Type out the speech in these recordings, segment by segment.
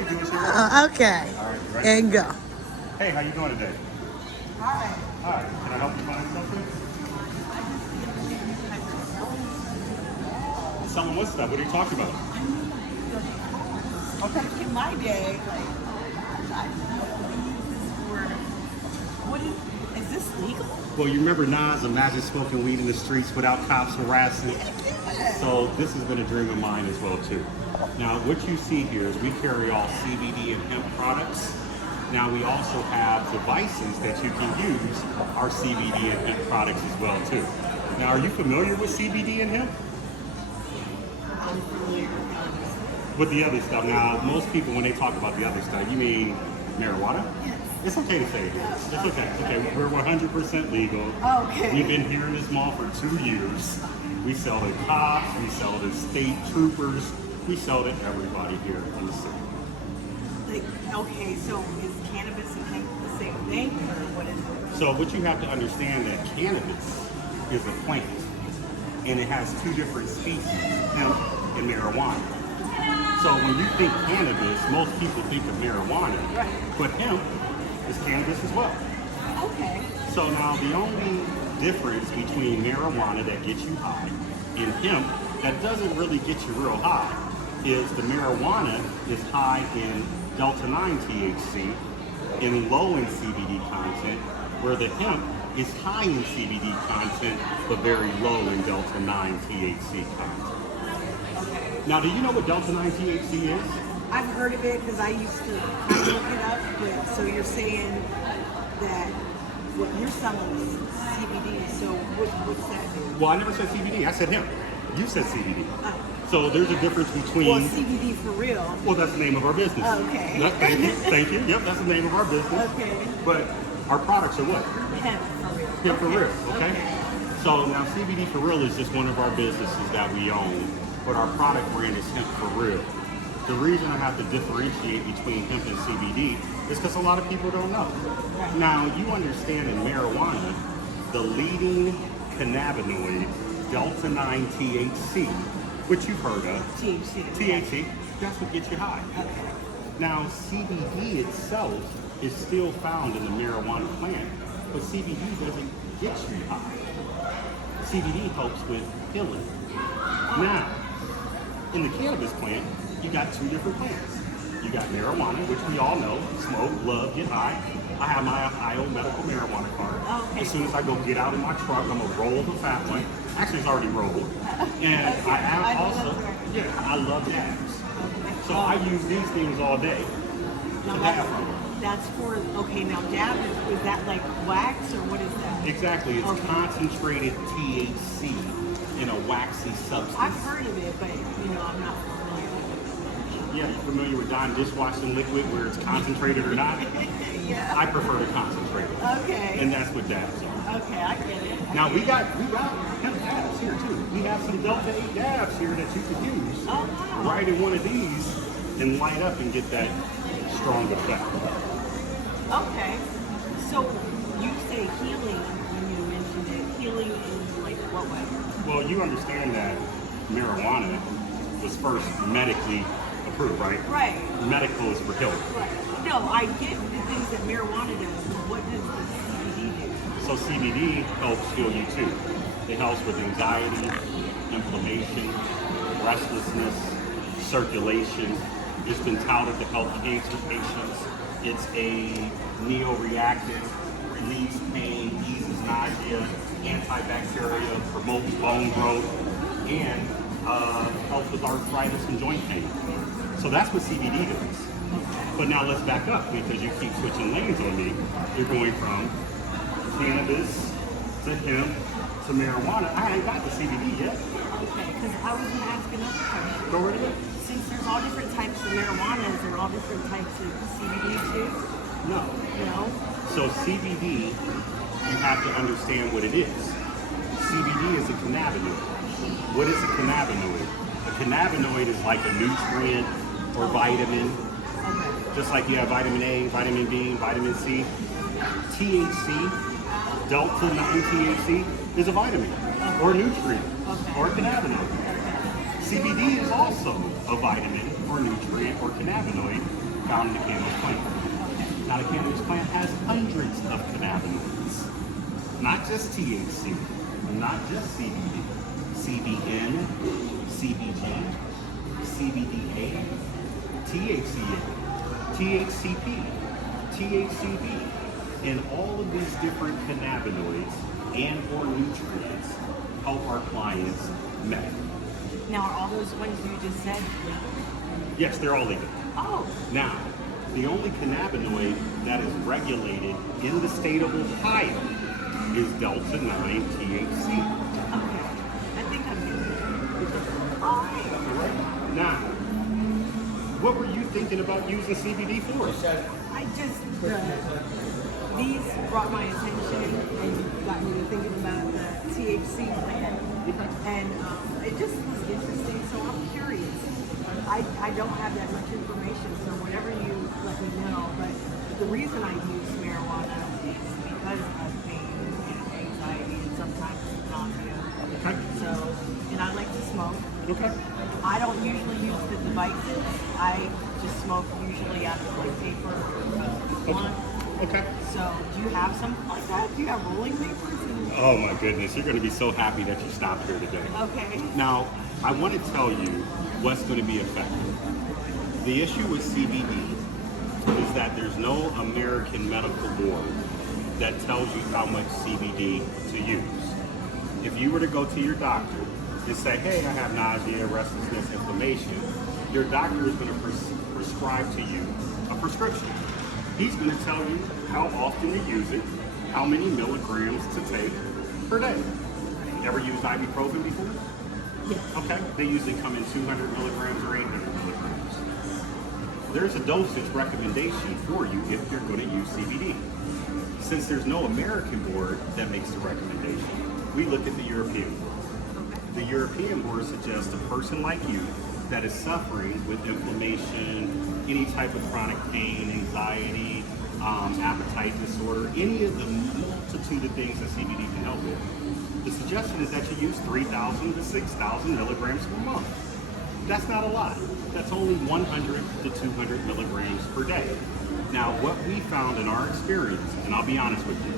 Okay, do as you want. Okay. All right, you ready? And go. Hey, how you doing today? Hi. Hi, can I help you find something? Selling what stuff? What are you talking about? Okay. Back in my day, like, oh gosh, I didn't know we use this for. What is this legal? Well, you remember Nas, imagine smoking weed in the streets without cops harassing. Yeah. So this has been a dream of mine as well too. Now what you see here is we carry all CBD and hemp products. Now we also have devices that you can use our CBD and hemp products as well too. Now are you familiar with CBD and hemp? I'm familiar with With the other stuff. Now most people when they talk about the other stuff, you mean marijuana? Yes. It's okay to say it. It's okay. Okay, we're 100% legal. Okay. We've been here in this mall for 2 years. We sell to cops, we sell to state troopers, we sell to everybody here in the city. Like, okay, so is cannabis and hemp the same thing, or what is it? So what you have to understand that cannabis is a plant, and it has two different species, hemp and marijuana. So when you think cannabis, most people think of marijuana, Right. but hemp is cannabis as well. Okay. So now the only difference between marijuana that gets you high and hemp that doesn't really get you real high is the marijuana is high in delta-9 THC and low in CBD content, where the hemp is high in CBD content but very low in delta-9 THC content. Okay. Now, do you know what delta-9 THC is? I've heard of it because I used to kind of look it up, but so you're saying that what you're selling is CBD, so what's that do? Well, I never said CBD. I said hemp. You said CBD. Oh. So there's a difference between. Well, CBD for real. Well, that's the name of our business. Okay. Thank you. Thank you. Yep, that's the name of our business. Okay. But our products are what? Hemp for real. Hemp for real. Okay? So now CBD for real is just one of our businesses that we own, but our product brand is Hemp for real. The reason I have to differentiate between hemp and CBD is because a lot of people don't know. Now, you understand in marijuana, the leading cannabinoid, delta-9 THC, which you've heard of. THC. THC, that's what gets you high. Okay. Now, CBD itself is still found in the marijuana plant, but CBD doesn't get you high. CBD helps with healing. Now, in the cannabis plant, you got two different plants. You got marijuana, which we all know, smoke, love, get high. I have my Ohio medical marijuana card. Okay. As soon as I go get out in my truck, I'm gonna roll the fat one. Actually, it's already rolled. And I have I also, love that. yeah, I love dabs. So I use these things all day to Now dab from. that's for, okay, now dab, is that like wax or what is that? Exactly, it's Okay. concentrated THC in a waxy substance. I've heard of it, but I'm not familiar with Yeah, you familiar with Dawn dishwashing liquid where it's concentrated or not? it. Yeah. I prefer the concentrated. Okay. And that's what dabs are. Okay, I get it. Now we got hemp dabs here too. We have some Delta 8 dabs here that you could use Oh, wow. right in one of these and light up and get that strong effect. Okay. So you say healing when you mentioned it. Healing in like what way? Well, you understand that marijuana was first medically approved, right? Right. Medical is for healing. Right. No, I get the things that marijuana does, but what does the CBD do? So CBD helps heal you too. It helps with anxiety, inflammation, restlessness, circulation. It's been touted to help cancer patients. It's a neoreactant, relieves pain, eases nausea, antibacterial, promotes bone growth, and helps with arthritis and joint pain. So that's what CBD does. But now let's back up because you keep switching lanes on me. You're going from cannabis to hemp to marijuana. I ain't got the CBD yet. Okay, because I was going to ask another question. Go right ahead. Since there's all different types of marijuana, is there all different types of CBD too? No. No? So CBD, you have to understand what it is. CBD is a cannabinoid. What is a cannabinoid? A cannabinoid is like a nutrient or vitamin, Okay. just like you have vitamin A, vitamin B, vitamin C. THC, delta-9 THC, is a vitamin or a nutrient or a cannabinoid. CBD is also a vitamin or nutrient or cannabinoid, found in the cannabis plant. Now, the cannabis plant has hundreds of cannabinoids, not just THC, not just CBD, CBN, CBG, CBDA, THCA, THCP, THCV, and all of these different cannabinoids and or nutrients help our clients med. Now, are all those ones you just said legal? Yes, they're all legal. Oh, Now, the only cannabinoid that is regulated in the state of Ohio is Delta-9 THC. okay. I think I'm getting it. All right. Now, what were you thinking about using CBD for? I just, these brought my attention and got me to thinking about the THC plant. And it just was interesting, so I'm curious. I don't have that much information, so whatever you let me know. But the reason I use marijuana is because of pain and anxiety and sometimes nausea. Okay. So, and I like to smoke. Okay. I don't usually use the devices. I just smoke usually out of like paper or blunt. Okay. So, do you have something like that? Do you have rolling papers? Oh my goodness, you're going to be so happy that you stopped here today. Okay. Now, I want to tell you what's going to be effective. The issue with CBD is that there's no American medical board that tells you how much CBD to use. If you were to go to your doctor and say, hey, I have nausea, restlessness, inflammation, your doctor is going to prescribe to you a prescription. He's going to tell you how often to use it, how many milligrams to take per day. Ever used ibuprofen before? Yes. Okay. They usually come in 200 milligrams or 800 milligrams. There's a dosage recommendation for you if you're going to use CBD. Since there's no American board that makes the recommendation, we look at the European board. The European board suggests a person like you that is suffering with inflammation, any type of chronic pain, anxiety, appetite disorder, any of the multitude of things that CBD can help with. The suggestion is that you use 3,000 to 6,000 milligrams per month. That's not a lot. That's only 100 to 200 milligrams per day. Now, what we found in our experience, and I'll be honest with you,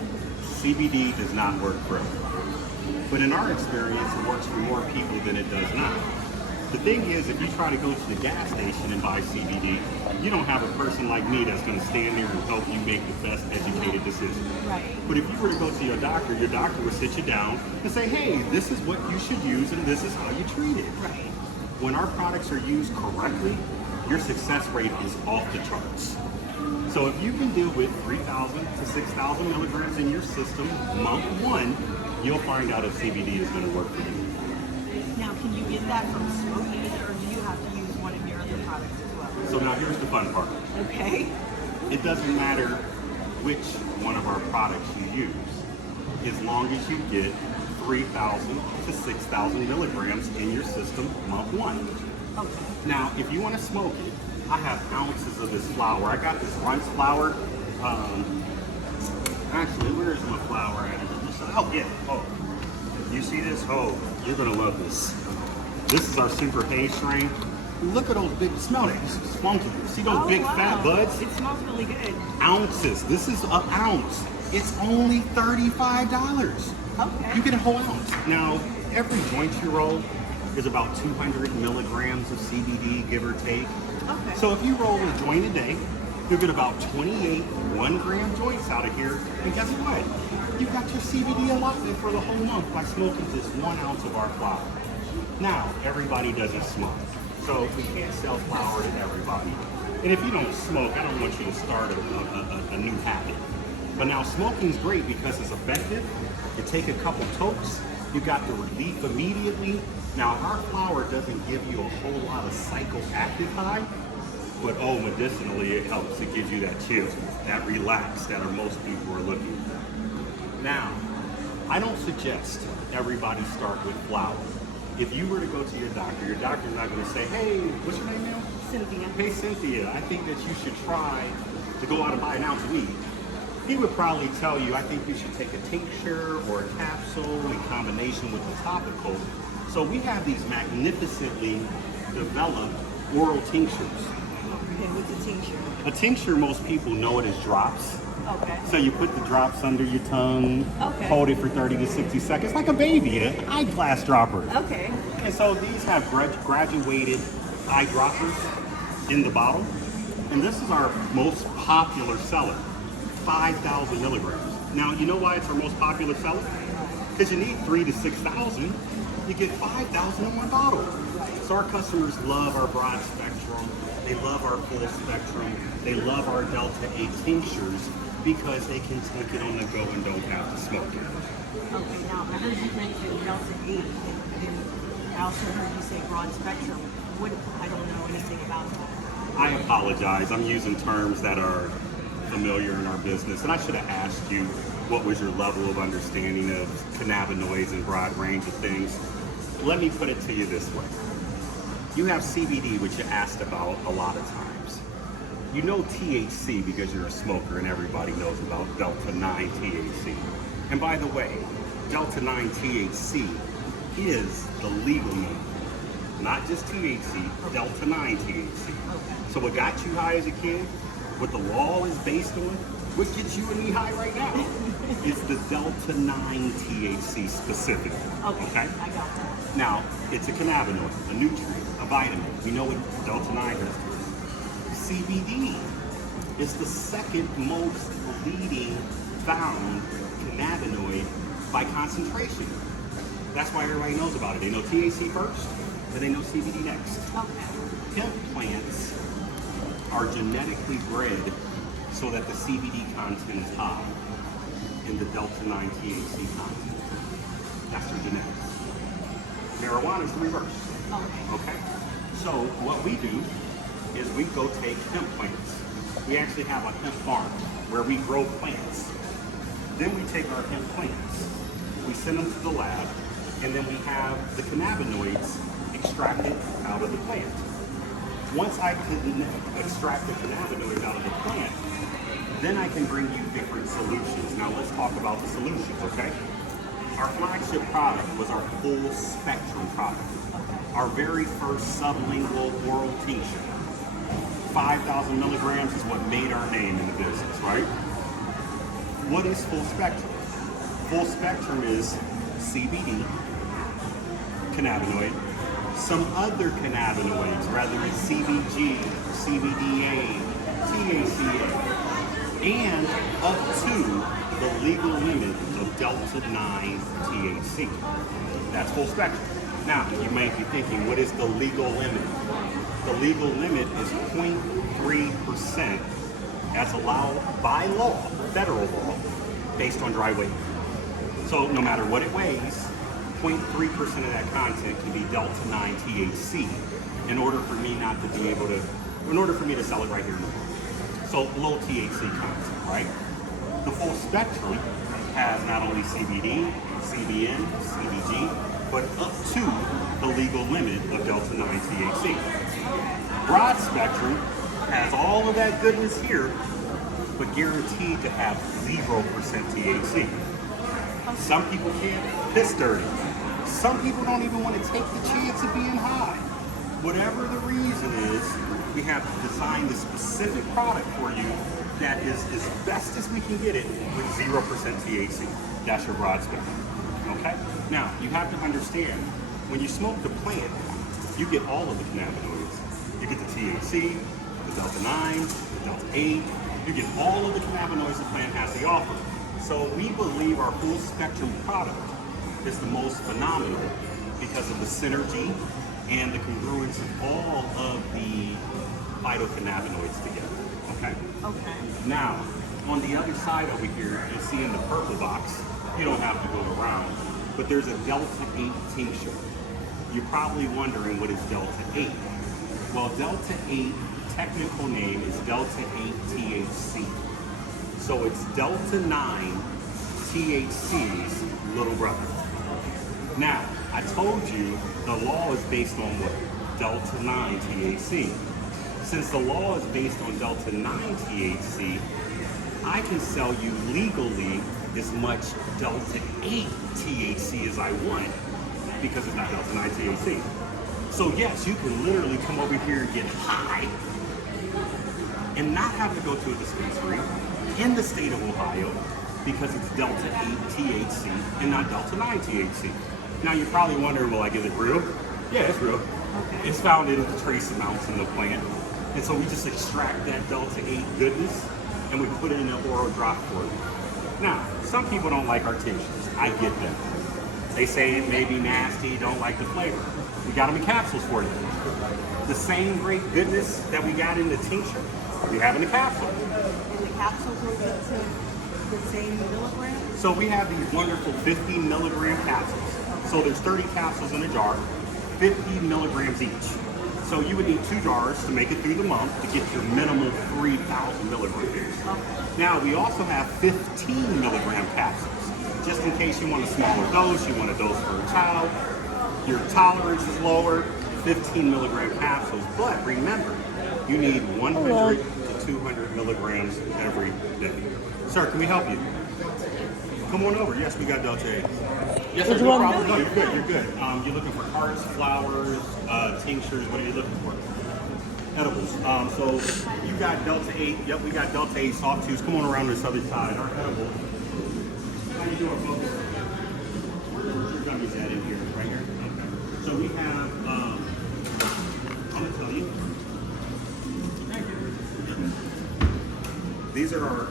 CBD does not work for everyone. But in our experience, it works for more people than it does not. The thing is, if you try to go to the gas station and buy CBD, you don't have a person like me that's going to stand there and help you make the best educated decision. Right. But if you were to go to your doctor would sit you down and say, hey, this is what you should use and this is how you treat it. Right. When our products are used correctly, your success rate is off the charts. So if you can deal with 3,000 to 6,000 milligrams in your system month one, you'll find out if CBD is going to work for you. Now, can you get that from smoking, or do you have to use one of your other products as well? So now here's the fun part. Okay. It doesn't matter which one of our products you use, as long as you get 3,000 to 6,000 milligrams in your system month one. Okay. Now, if you want to smoke it, I have ounces of this flower. I got this rice flour. Actually, where is my flour at? Oh, yeah. Oh, you see this? Oh, you're going to love this. This is our super haze strain. Look at those big, smell it. It's funky. See those big fat buds? It smells really good. Ounces. This is an ounce. It's only $35. Okay. You get a whole ounce. Now, every joint you roll is about 200 milligrams of CBD, give or take. Okay. So if you roll a joint a day, you'll get about 28 1-gram joints out of here. And guess what? You got your CBD allotment for the whole month by smoking just 1 ounce of our flower. Now, everybody doesn't smoke, so we can't sell flower to everybody. And if you don't smoke, I don't want you to start a new habit. But now smoking's great because it's effective. You take a couple tokes, you got the relief immediately. Now, our flower doesn't give you a whole lot of psychoactive high, but oh, medicinally it helps. It gives you that chill, that relax that most people are looking for. Now, I don't suggest everybody start with flower. If you were to go to your doctor's not going to say, hey, what's your name now? Cynthia. Hey, Cynthia, I think that you should try to go out and buy an ounce of weed. He would probably tell you, I think you should take a tincture or a capsule in combination with a topical. So we have these magnificently developed oral tinctures. Okay, with the tincture. A tincture, most people know it as drops. Okay. So you put the drops under your tongue, Okay. hold it for 30 to 60 seconds, like a baby, an eyeglass dropper. Okay. And so these have graduated eyedroppers in the bottle. And this is our most popular seller, 5,000 milligrams. Now, you know why it's our most popular seller? Because you need 3,000 to 6,000. You get 5,000 in one bottle. So our customers love our broad spectrum. They love our full spectrum. They love our Delta 8 tinctures because they can take it on the go and don't have to smoke it. Okay, now I heard you mention Delta 8, and I also heard you say broad spectrum. I don't know anything about that. I apologize. I'm using terms that are familiar in our business, and I should have asked you what was your level of understanding of cannabinoids and broad range of things. Let me put it to you this way. You have CBD, which you asked about a lot of times. You know THC because you're a smoker and everybody knows about Delta 9 THC. And by the way, Delta 9 THC is the legal name. Not just THC, Delta 9 THC. So what got you high as a kid, what the law is based on, what gets you and me high right now, is the Delta 9 THC specifically. Okay, I got that. Now, it's a cannabinoid, a nutrient, a vitamin. We know what Delta 9 does to us. CBD is the second most leading found cannabinoid by concentration. That's why everybody knows about it. They know THC first, and they know CBD next. Okay. Hemp plants are genetically bred so that the CBD content is high and the Delta 9 THC content. That's their genetics. Marijuana is the reverse. Okay? So what we do is we go take hemp plants. We actually have a hemp farm where we grow plants. Then we take our hemp plants, we send them to the lab, and then we have the cannabinoids extracted out of the plant. Once I can extract the cannabinoids out of the plant, then I can bring you different solutions. Now let's talk about the solutions, okay? Our flagship product was our full spectrum product. Our very first sublingual oral tincture. 5,000 milligrams is what made our name in the business, right? What is full spectrum? Full spectrum is CBD, cannabinoid, some other cannabinoids, whether it's CBG, CBDA, THCA, and up to the legal limit of Delta 9 THC. That's full spectrum. Now, you may be thinking, what is the legal limit? The legal limit is 0.3% as allowed by law, federal law, based on dry weight. So no matter what it weighs, 0.3% of that content can be Delta 9 THC in order for me to sell it right here in the market. So low THC content, right? The full spectrum has not only CBD, CBN, CBG, but up to the legal limit of Delta 9 THC. Broad spectrum has all of that goodness here, but guaranteed to have 0% THC. Some people can't piss dirty. Some people don't even want to take the chance of being high. Whatever the reason is, we have designed a specific product for you that is as best as we can get it with 0% THC. That's your broad spectrum. Okay? Now, you have to understand, when you smoke the plant, you get all of the cannabinoids. You get the THC, the Delta 9, the Delta 8. You get all of the cannabinoids the plant has to offer. So we believe our full spectrum product is the most phenomenal because of the synergy and the congruence of all of the phytocannabinoids together. Okay? Okay. Now, on the other side over here, you'll see in the purple box, you don't have to go around, but there's a Delta 8 tincture. You're probably wondering what is Delta 8. Well, Delta 8, technical name is Delta 8 THC. So it's Delta 9 THC's little brother. Now, I told you the law is based on what? Delta 9 THC. Since the law is based on Delta 9 THC, I can sell you legally as much Delta 8 THC as I want because it's not Delta 9 THC. So yes, you can literally come over here and get high and not have to go to a dispensary in the state of Ohio because it's Delta 8 THC and not Delta 9 THC. Now you're probably wondering, well, like, is it real? Yeah, it's real. Okay. It's found in the trace amounts in the plant. And so we just extract that Delta 8 goodness and we put it in an oral drop for you. Now, some people don't like our tinctures. I get that. They say it may be nasty, don't like the flavor. We got them in capsules for you. The same great goodness that we got in the tincture, we have in the capsule. And the capsules will get to the same milligrams? So we have these wonderful 50 milligram capsules. So there's 30 capsules in a jar, 50 milligrams each. So you would need 2 jars to make it through the month to get your minimum 3,000 milligrams. Now we also have 15 milligram capsules. Just in case you want a smaller dose, you want a dose for a child, your tolerance is lower, 15 milligram capsules. But remember, you need 100 to 200 milligrams every day. Sir, can we help you? Come on over. Yes, we got Delta 8. Yes, sir. No problem. No, you're good. You're good. You're looking for hearts, flowers, tinctures. What are you looking for? Edibles. So you got Delta 8. Yep, we got Delta 8 soft chews. Come on around this other side. Our edibles. How you doing, folks? Where's your gummies at in here? Right here. Okay. So we have. I'm gonna tell you. Thank you. These are our.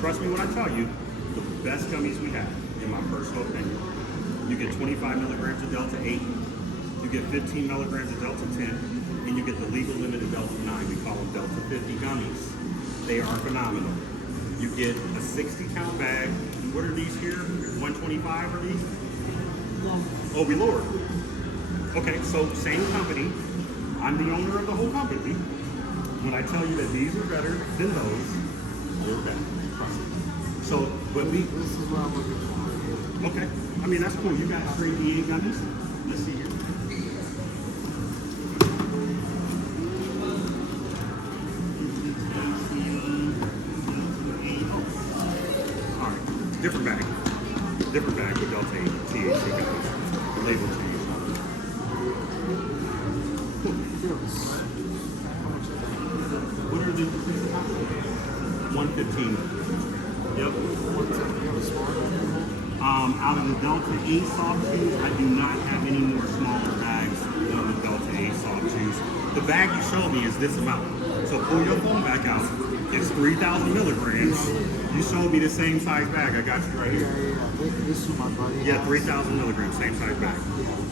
Trust me when I tell you, the best gummies we have, in my personal opinion. You get 25 milligrams of Delta 8, you get 15 milligrams of Delta 10, and you get the legal limit of Delta 9. We call them Delta 50 gummies. They are phenomenal. You get a 60-count bag. What are these here? 125 are these? Yeah. Oh, we lowered. Okay, so same company. I'm the owner of the whole company. When I tell you that these are better than those, you're better. So, but this is what I'm looking for. Okay. I mean, that's cool. You got straight EA gummies? Let's see here. All right. Different bag. Different bag with Delta 8 THC gummies. Label change. What are the 115? Yep. Out of the Delta 8 soft chews, I do not have any more smaller bags than the Delta 8 soft chews. The bag you showed me is this amount. So pull your phone back out. It's 3,000 milligrams. You showed me the same size bag. I got you right here. This is my buddy. Yeah, 3,000 milligrams, same size bag.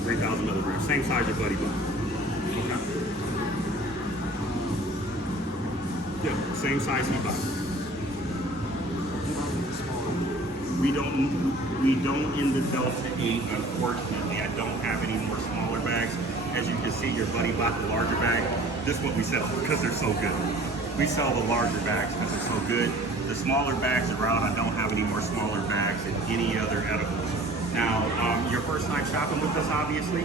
3,000 milligrams, same size your buddy bought. Okay. Yeah, same size he bought. We don't in the Delta 8, unfortunately. I don't have any more smaller bags. As you can see, your buddy bought the larger bag. This is what we sell because they're so good. We sell the larger bags because they're so good. The smaller bags are out. I don't have any more smaller bags than any other edibles. Now, your first time shopping with us, obviously.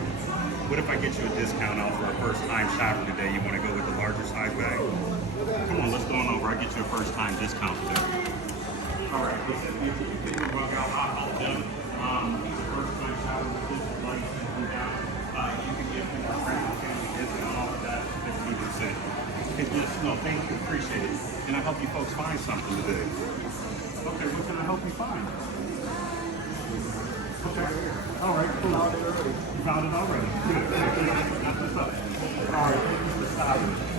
What if I get you a discount off for a first time shopper today? You want to go with the larger size bag? Come on, let's go on over. I'll get you a first time discount today. All right, this is the rug out. I'll help them. He's a first time shopper with this light come down. You can give him a friend and family discount off of that 15%. No, thank you, appreciate it. Can I help you folks find something today? Okay, what can I help you find? Okay, all right, cool. You found it already? Good. That's what's up. All right, thank you for stopping.